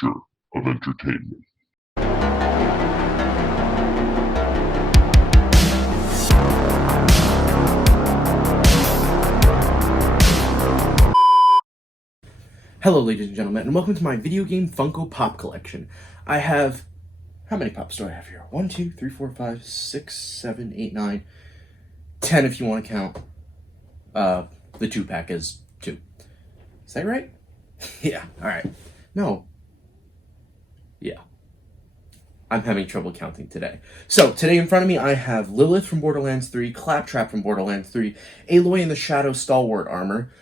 future of entertainment. Hello ladies and gentlemen, and welcome to my Video Game Funko Pop Collection. I have... how many pops do I have here? 1, 2, 3, 4, 5, 6, 7, 8, 9, 10 if you want to count. The 2-pack is 2. Is that right? Yeah, alright. No. Yeah. I'm having trouble counting today. So, today in front of me I have Lilith from Borderlands 3, Claptrap from Borderlands 3, Aloy in the Shadow Stalwart Armor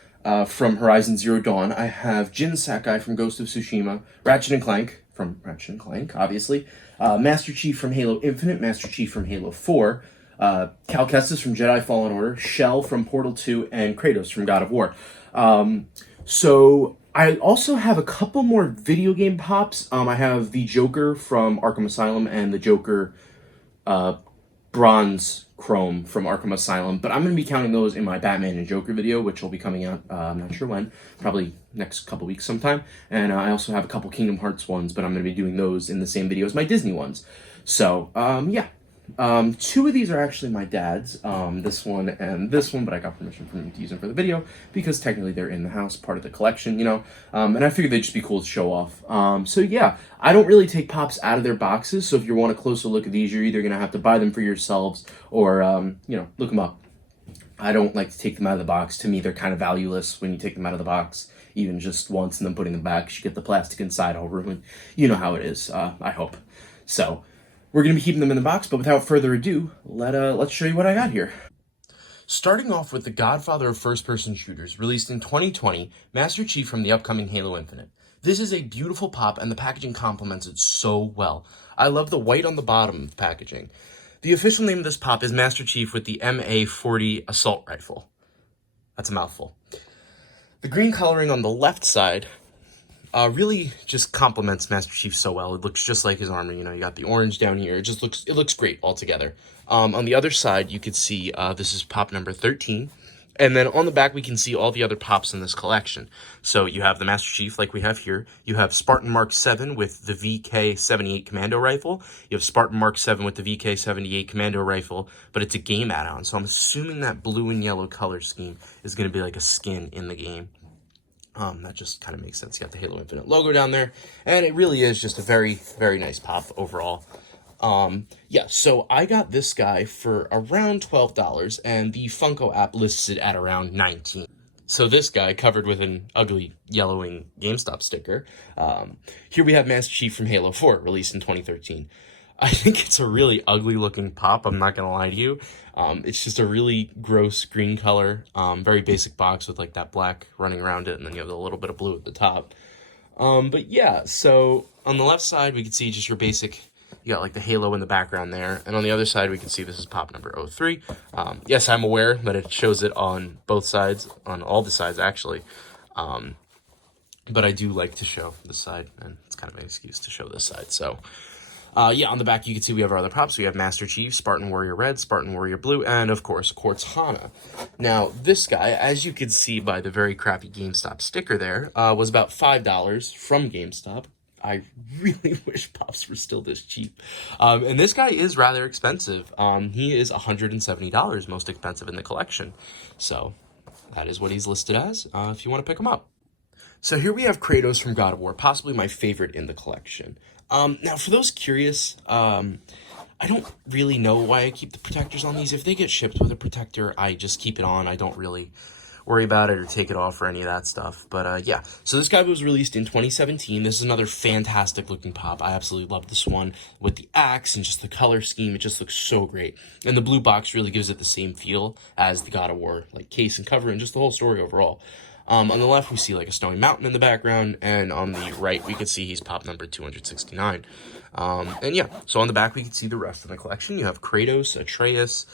from Horizon Zero Dawn. I have Jin Sakai from Ghost of Tsushima, Ratchet Clank from Ratchet Clank, obviously, Master Chief from Halo Infinite, Master Chief from Halo 4, Cal Kestis from Jedi Fallen Order, Shell from Portal 2, and Kratos from God of War. So I also have a couple more video game pops. I have the Joker from Arkham Asylum and the Joker Bronze Chrome from Arkham Asylum, but I'm going to be counting those in my Batman and Joker video, which will be coming out, I'm not sure when, probably next couple weeks sometime. And I also have a couple Kingdom Hearts ones, but I'm going to be doing those in the same video as my Disney ones. So, yeah. 2 of these are actually my dad's, this one and this one, but I got permission from him to use them for the video because technically they're in the house, part of the collection, you know, and I figured they'd just be cool to show off. So yeah, I don't really take pops out of their boxes, so if you want a closer look at these, you're either going to have to buy them for yourselves or, you know, look them up. I don't like to take them out of the box. To me, they're kind of valueless when you take them out of the box, even just once and then putting them back, you get the plastic inside all ruined. You know how it is, I hope. So, we're going to be keeping them in the box, but without further ado, let's show you what I got here. Starting off with the godfather of first-person shooters, released in 2020, Master Chief from the upcoming Halo Infinite. This is a beautiful pop, and the packaging complements it so well. I love the white on the bottom of the packaging. The official name of this pop is Master Chief with the MA-40 Assault Rifle. That's a mouthful. The green coloring on the left side really just complements Master Chief so well. It looks just like his armor. You know, you got the orange down here. It looks great altogether. On the other side, you can see this is pop number 13. And then on the back, we can see all the other pops in this collection. So you have the Master Chief, like we have here. You have Spartan Mark 7 with the VK-78 Commando Rifle. You have Spartan Mark 7 with the VK-78 Commando Rifle, but it's a game add-on. So I'm assuming that blue and yellow color scheme is going to be like a skin in the game. That just kind of makes sense. You got the Halo Infinite logo down there, and it really is just a very, very nice pop overall. Yeah, so I got this guy for around $12, and the Funko app lists it at around $19. So this guy, covered with an ugly yellowing GameStop sticker. Here we have Master Chief from Halo 4, released in 2013. I think it's a really ugly looking pop, I'm not gonna lie to you. It's just a really gross green color, very basic box with like that black running around it, and then you have a little bit of blue at the top. But yeah, so on the left side we can see just your basic, you got like the halo in the background there, and on the other side we can see this is pop number 03. Yes, I'm aware that it shows it on both sides, on all the sides actually. But I do like to show this side, and it's kind of an excuse to show this side, so... yeah, on the back you can see we have our other props. We have Master Chief, Spartan Warrior Red, Spartan Warrior Blue, and of course, Cortana. Now, this guy, as you can see by the very crappy GameStop sticker there, was about $5 from GameStop. I really wish pops were still this cheap. And this guy is rather expensive. He is $170, most expensive in the collection. So, that is what he's listed as, if you want to pick him up. So here we have Kratos from God of War, possibly my favorite in the collection. Now, for those curious, I don't really know why I keep the protectors on these. If they get shipped with a protector, I just keep it on. I don't really worry about it or take it off or any of that stuff. But, yeah. So this guy was released in 2017. This is another fantastic looking pop. I absolutely love this one with the axe and just the color scheme. It just looks so great. And the blue box really gives it the same feel as the God of War, like case and cover and just the whole story overall. On the left, we see like a snowy mountain in the background, and on the right, we can see he's pop number 269. And yeah, so on the back, we can see the rest of the collection. You have Kratos, Atreus,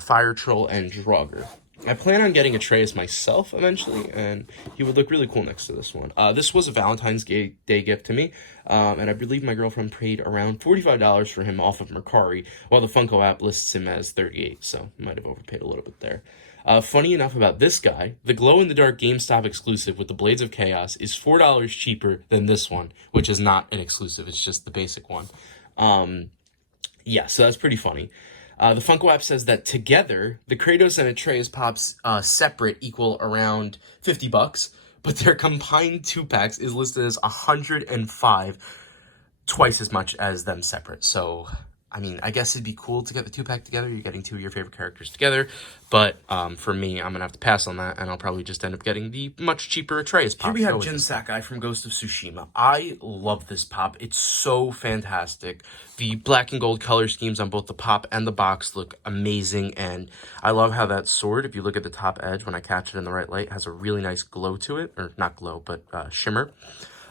Fire Troll, and Draugr. I plan on getting Atreus myself eventually, and he would look really cool next to this one. This was a Valentine's Day gift to me, and I believe my girlfriend paid around $45 for him off of Mercari, while the Funko app lists him as $38, so might have overpaid a little bit there. Funny enough about this guy, the glow-in-the-dark GameStop exclusive with the Blades of Chaos is $4 cheaper than this one, which is not an exclusive, it's just the basic one. Yeah, so that's pretty funny. The Funko app says that together, the Kratos and Atreus pops separate equal around $50, but their combined 2-packs is listed as $105, twice as much as them separate. So, I mean, I guess it'd be cool to get the 2-pack together. You're getting 2 of your favorite characters together. But for me, I'm going to have to pass on that, and I'll probably just end up getting the much cheaper Atreus pop. Here we have Jin Sakai from Ghost of Tsushima. I love this pop. It's so fantastic. The black and gold color schemes on both the pop and the box look amazing, and I love how that sword, if you look at the top edge, when I catch it in the right light, has a really nice glow to it. Or not glow, but shimmer.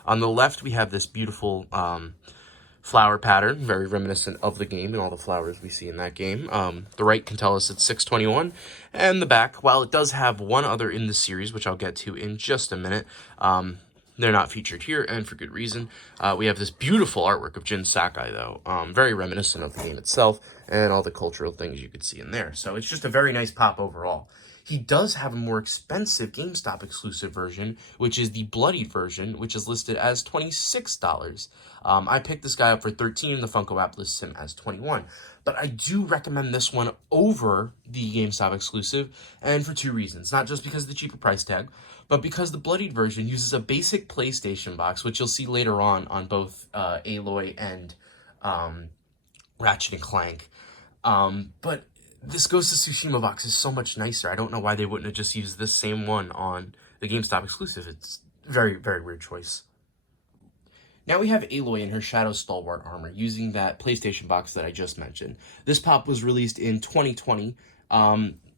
On the left, we have this beautiful flower pattern, very reminiscent of the game and all the flowers we see in that game. The right can tell us it's 621, and the back, while it does have one other in the series, which I'll get to in just a minute, they're not featured here, and for good reason. We have this beautiful artwork of Jin Sakai, though, very reminiscent of the game itself, and all the cultural things you could see in there. So it's just a very nice pop overall. He does have a more expensive GameStop exclusive version, which is the bloodied version, which is listed as $26. I picked this guy up for $13, the Funko app lists him as $21. But I do recommend this one over the GameStop exclusive, and for 2 reasons. Not just because of the cheaper price tag, but because the bloodied version uses a basic PlayStation box, which you'll see later on both Aloy and Ratchet and Clank. But this Ghost of Tsushima box is so much nicer. I don't know why they wouldn't have just used this same one on the GameStop exclusive. It's very, very weird choice. Now we have Aloy in her Shadow Stalwart armor, using that PlayStation box that I just mentioned. This pop was released in 2020.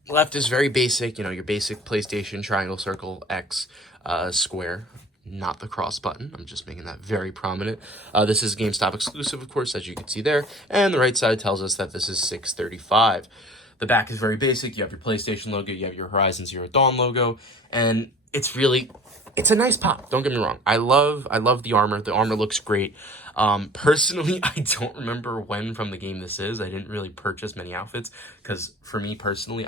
Left is very basic, you know, your basic PlayStation triangle, circle, X, square. Not the cross button. I'm just making that very prominent. This is GameStop exclusive, of course, as you can see there. And the right side tells us that this is $635. The back is very basic. You have your PlayStation logo, you have your Horizon Zero Dawn logo, and it's a nice pop. Don't get me wrong. I love the armor. The armor looks great. Personally, I don't remember when from the game this is. I didn't really purchase many outfits because for me personally,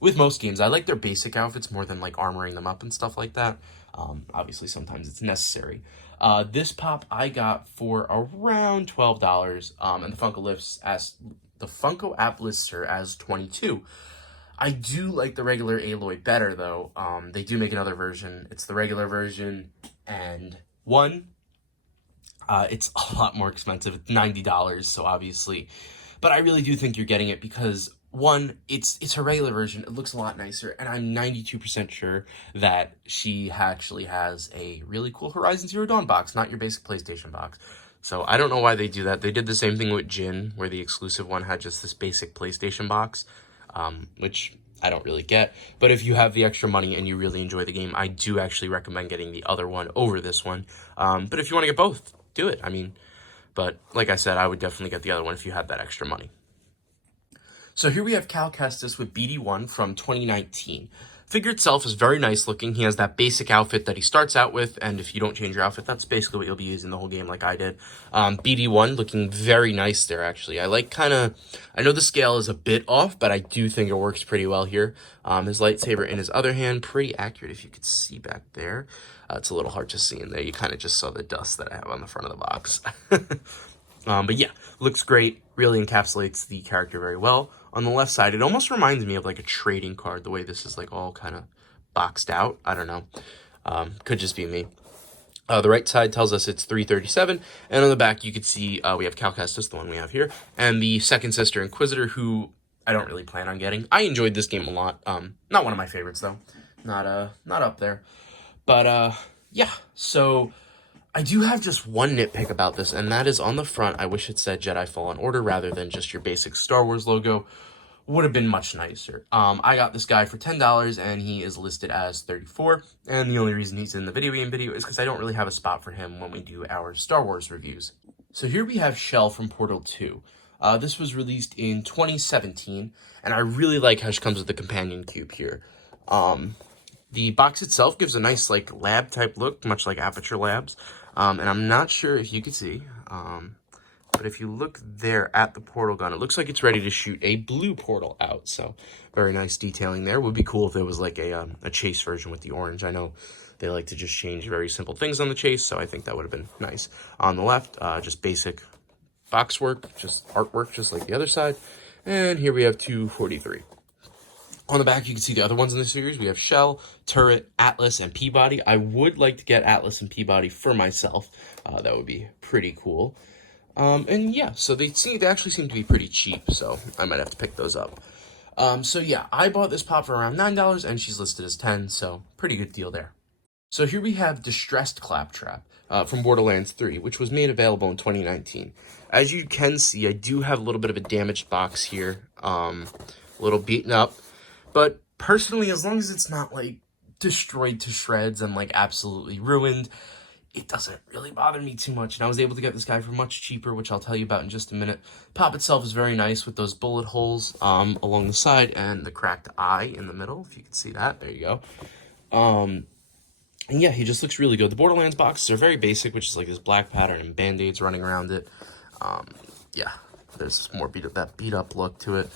with most games, I like their basic outfits more than like armoring them up and stuff like that. Obviously sometimes it's necessary. This pop I got for around $12, and the Funko app lists her as $22. I do like the regular Aloy better, though. They do make another version. It's the regular version, and it's a lot more expensive. It's $90, so obviously. But I really do think you're getting it because, one, it's her regular version. It looks a lot nicer, and I'm 92% sure that she actually has a really cool Horizon Zero Dawn box, not your basic PlayStation box. So I don't know why they do that. They did the same thing with Jin, where the exclusive one had just this basic PlayStation box, which I don't really get. But if you have the extra money and you really enjoy the game, I do actually recommend getting the other one over this one. But if you want to get both, do it. I mean, but like I said, I would definitely get the other one if you had that extra money. So here we have Cal Kestis with BD1 from 2019. Figure itself is very nice looking. He has that basic outfit that he starts out with, and if you don't change your outfit, that's basically what you'll be using the whole game like I did. BD1 looking very nice there, actually. I know the scale is a bit off, but I do think it works pretty well here. His lightsaber in his other hand, pretty accurate if you could see back there. It's a little hard to see in there. You kind of just saw the dust that I have on the front of the box. But yeah, looks great. Really encapsulates the character very well. On the left side, it almost reminds me of like a trading card, the way this is like all kind of boxed out. I don't know. Could just be me. The right side tells us it's $337, and on the back you could see we have Cal Kestis, the one we have here, and the second sister Inquisitor, who I don't really plan on getting. I enjoyed this game a lot. Not one of my favorites though. Not up there. But yeah, so I do have just one nitpick about this, and that is on the front. I wish it said Jedi Fallen Order rather than just your basic Star Wars logo. Would have been much nicer. I got this guy for $10, and he is listed as $34, and the only reason he's in the video game video is because I don't really have a spot for him when we do our Star Wars reviews. So here we have Shell from Portal 2. This was released in 2017, and I really like how she comes with the companion cube here. The box itself gives a nice, like, lab-type look, much like Aperture Labs. And I'm not sure if you can see, but if you look there at the portal gun, it looks like it's ready to shoot a blue portal out. So very nice detailing there. Would be cool if there was like a chase version with the orange. I know they like to just change very simple things on the chase, so I think that would have been nice. On the left, just basic box work, just artwork, just like the other side. And here we have 243. On the back, you can see the other ones in the series. We have Shell, Turret, Atlas, and Peabody. I would like to get Atlas and Peabody for myself. That would be pretty cool. And yeah, so they actually seem to be pretty cheap, so I might have to pick those up. So yeah, I bought this pop for around $9, and she's listed as $10, so pretty good deal there. So here we have Distressed Claptrap from Borderlands 3, which was made available in 2019. As you can see, I do have a little bit of a damaged box here, a little beaten up, but personally, as long as it's not, like, destroyed to shreds and, like, absolutely ruined, it doesn't really bother me too much. And I was able to get this guy for much cheaper, which I'll tell you about in just a minute. Pop itself is very nice with those bullet holes along the side and the cracked eye in the middle, if you can see that. There you go. And yeah, he just looks really good. The Borderlands boxes are very basic, which is like this black pattern and band-aids running around it. Yeah, there's more beat up look to it,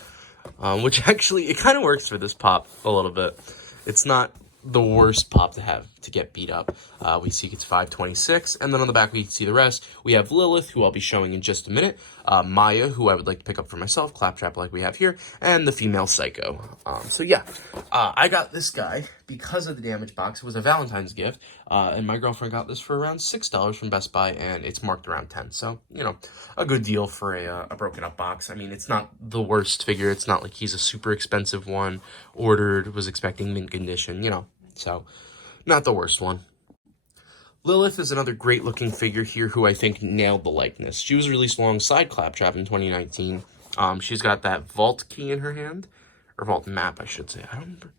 which actually, it kind of works for this pop a little bit. It's not the worst pop to have to get beat up. We see it's 526, and then on the back we can see the rest. We have Lilith, who I'll be showing in just a minute, Maya, who I would like to pick up for myself, Claptrap like we have here, and the female Psycho. So yeah, I got this guy because of the damage box. It was a Valentine's gift, and my girlfriend got this for around $6 from Best Buy, and it's marked around 10, so, you know, a good deal for a broken up box. I mean, it's not the worst figure. It's not like he's a super expensive one, ordered, was expecting mint condition, you know. So, not the worst one. Lilith is another great-looking figure here who I think nailed the likeness. She was released alongside Claptrap in 2019. She's got that vault key in her hand. Or vault map, I should say. I don't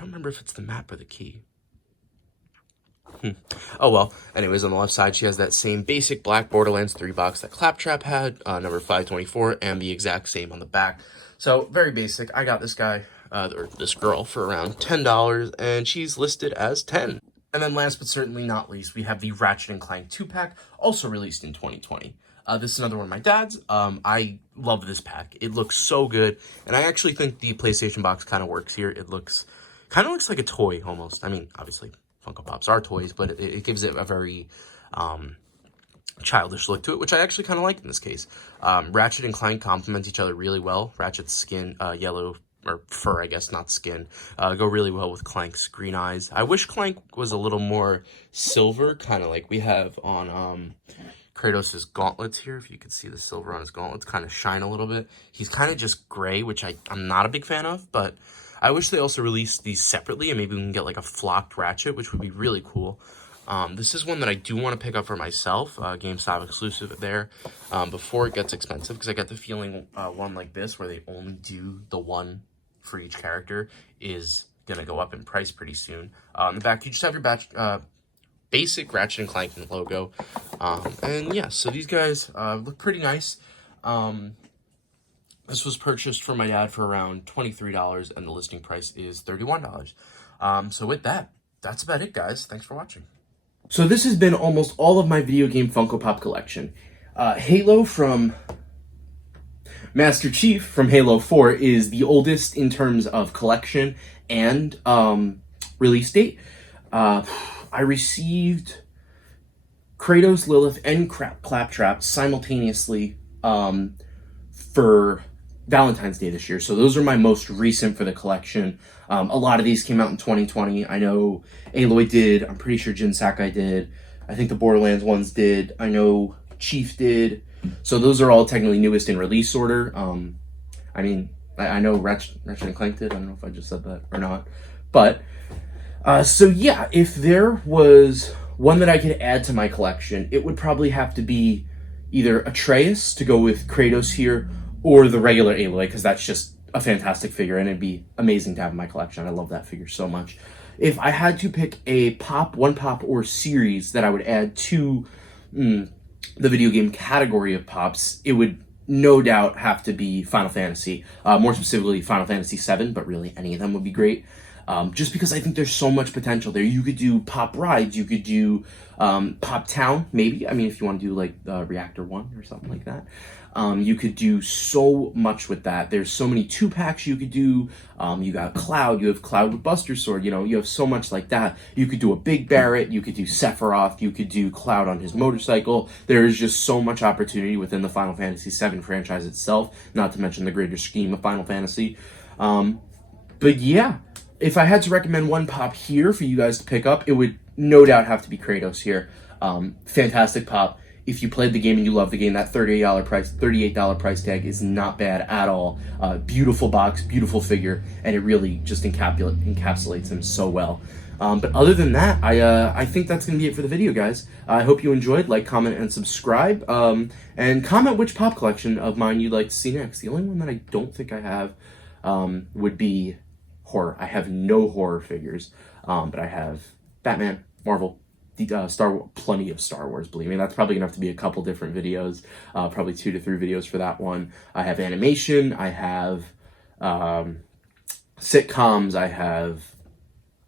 remember if it's the map or the key. Oh well. Anyways, on the left side, she has that same basic black Borderlands 3 box that Claptrap had, number 524, and the exact same on the back. So, very basic. I got this guy, or this girl, for around $10, and she's listed as 10. And then last but certainly not least, we have the Ratchet Clank 2-pack, also released in 2020. This is another one of my dad's. I love this pack. It looks so good, and I actually think the PlayStation box kind of works here. It kind of looks like a toy, almost. I mean, obviously, Funko Pops are toys, but it gives it a very childish look to it, which I actually kind of like in this case. Ratchet and Clank complement each other really well. Ratchet's skin, yellow, or fur, I guess, not skin, go really well with Clank's green eyes. I wish Clank was a little more silver, kind of like we have on Kratos' gauntlets here. If you could see the silver on his gauntlets, kind of shine a little bit. He's kind of just gray, which I'm not a big fan of, but I wish they also released these separately, and maybe we can get like a flocked Ratchet, which would be really cool. This is one that I do want to pick up for myself, GameStop exclusive there, before it gets expensive, because I get the feeling one like this, where they only do the one for each character, is going to go up in price pretty soon. On the back, you just have your basic Ratchet and Clank logo. And yeah, so these guys look pretty nice. This was purchased from my dad for around $23, and the listing price is $31. So with that, that's about it, guys. Thanks for watching. So this has been almost all of my video game Funko Pop collection. Halo from Master Chief from Halo 4 is the oldest in terms of collection and release date. I received Kratos, Lilith, and Claptrap simultaneously for Valentine's Day this year. So those are my most recent for the collection. A lot of these came out in 2020. I know Aloy did. I'm pretty sure Jin Sakai did. I think the Borderlands ones did. I know Chief did. So those are all technically newest in release order. I mean, I know Ratchet and Clank did. I don't know if I just said that or not. But, so yeah, if there was one that I could add to my collection, it would probably have to be either Atreus to go with Kratos here, or the regular Aloy, because that's just a fantastic figure, and it'd be amazing to have in my collection. I love that figure so much. If I had to pick a one pop or series that I would add to the video game category of pops, it would no doubt have to be Final Fantasy, more specifically Final Fantasy VII, but really any of them would be great. Just because I think there's so much potential there. You could do Pop Rides, you could do Pop Town, maybe. I mean, if you want to do like Reactor 1 or something like that. You could do so much with that. There's so many 2-packs you could do. You got Cloud, you have Cloud with Buster Sword, you know, you have so much like that. You could do a Big Barrett, you could do Sephiroth, you could do Cloud on his motorcycle. There is just so much opportunity within the Final Fantasy VII franchise itself, not to mention the greater scheme of Final Fantasy. But yeah, if I had to recommend one pop here for you guys to pick up, it would no doubt have to be Kratos here. Fantastic pop. If you played the game and you love the game, that $38 price tag is not bad at all. Beautiful box, beautiful figure, and it really just encapsulates him so well. But other than that, I think that's going to be it for the video, guys. I hope you enjoyed. Like, comment, and subscribe. And comment which pop collection of mine you'd like to see next. The only one that I don't think I have would be horror. I have no horror figures, but I have Batman, Marvel, Star Wars, plenty of Star Wars, believe me. That's probably gonna have to be a couple different videos, probably 2 to 3 videos for that one. I have animation, I have sitcoms, I have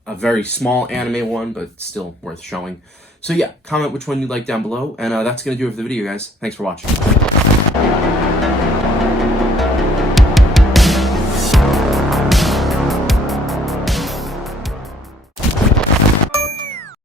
a very small anime one, but still worth showing. So yeah, comment which one you like down below, and that's gonna do it for the video, guys. Thanks for watching.